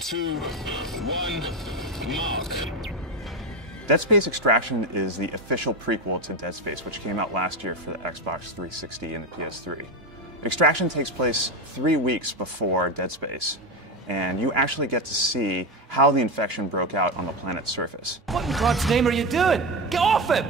2, 1, mark. Dead Space Extraction is the official prequel to Dead Space, which came out last year for the Xbox 360 and the PS3. Extraction takes place 3 weeks before Dead Space, and you actually get to see how the infection broke out on the planet's surface. What in God's name are you doing? Get off him!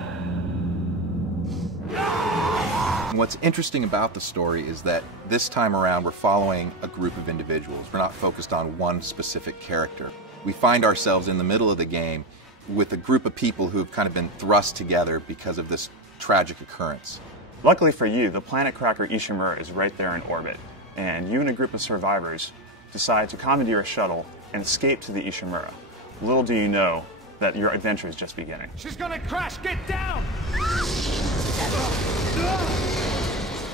What's interesting about the story is that this time around we're following a group of individuals. We're not focused on one specific character. We find ourselves in the middle of the game with a group of people who have kind of been thrust together because of this tragic occurrence. Luckily for you, the planet cracker Ishimura is right there in orbit, and you and a group of survivors decide to commandeer a shuttle and escape to the Ishimura. Little do you know that your adventure is just beginning. She's gonna crash! Get down!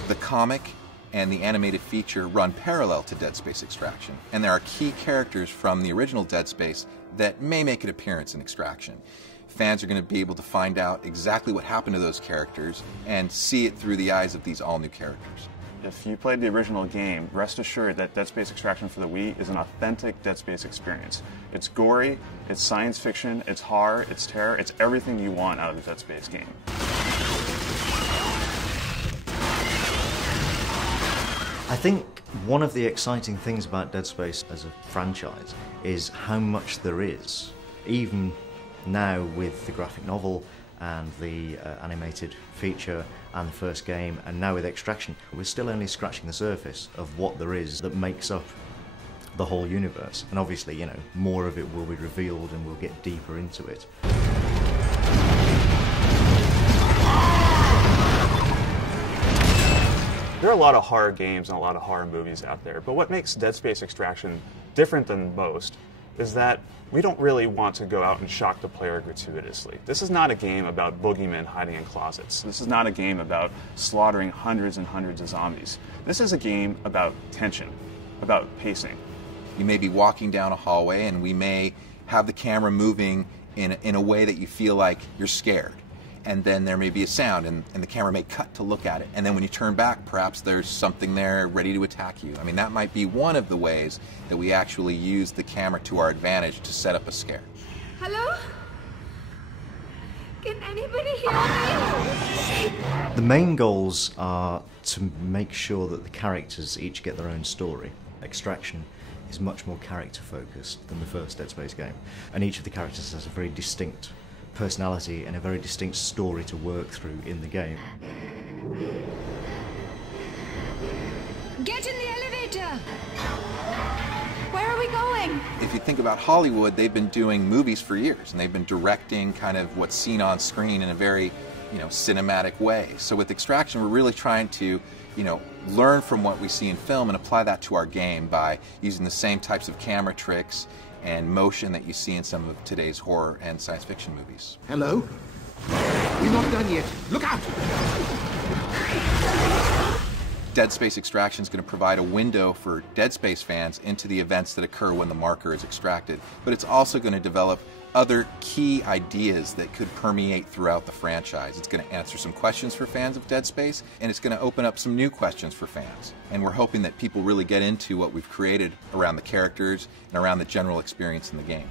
The comic and the animated feature run parallel to Dead Space Extraction, and there are key characters from the original Dead Space that may make an appearance in Extraction. Fans are going to be able to find out exactly what happened to those characters and see it through the eyes of these all-new characters. If you played the original game, rest assured that Dead Space Extraction for the Wii is an authentic Dead Space experience. It's gory, it's science fiction, it's horror, it's terror, it's everything you want out of the Dead Space game. I think one of the exciting things about Dead Space as a franchise is how much there is. Even now with the graphic novel and the animated feature and the first game, and now with Extraction, we're still only scratching the surface of what there is that makes up the whole universe. And obviously, you know, more of it will be revealed and we'll get deeper into it. There are a lot of horror games and a lot of horror movies out there, but what makes Dead Space Extraction different than most is that we don't really want to go out and shock the player gratuitously. This is not a game about boogeymen hiding in closets. This is not a game about slaughtering hundreds and hundreds of zombies. This is a game about tension, about pacing. You may be walking down a hallway and we may have the camera moving in a way that you feel like you're scared. And then there may be a sound and the camera may cut to look at it. And then when you turn back, perhaps there's something there ready to attack you. I mean, that might be one of the ways that we actually use the camera to our advantage to set up a scare. Hello? Can anybody hear me? The main goals are to make sure that the characters each get their own story. Extraction is much more character focused than the first Dead Space game. And each of the characters has a very distinct personality and a very distinct story to work through in the game. Get in the elevator! Where are we going? If you think about Hollywood, they've been doing movies for years, and they've been directing kind of what's seen on screen in a very, cinematic way. So with Extraction, we're really trying to, learn from what we see in film and apply that to our game by using the same types of camera tricks and motion that you see in some of today's horror and science fiction movies. Hello? We're not done yet. Look out! Dead Space Extraction is going to provide a window for Dead Space fans into the events that occur when the marker is extracted, but it's also going to develop other key ideas that could permeate throughout the franchise. It's going to answer some questions for fans of Dead Space, and it's going to open up some new questions for fans. And we're hoping that people really get into what we've created around the characters and around the general experience in the game.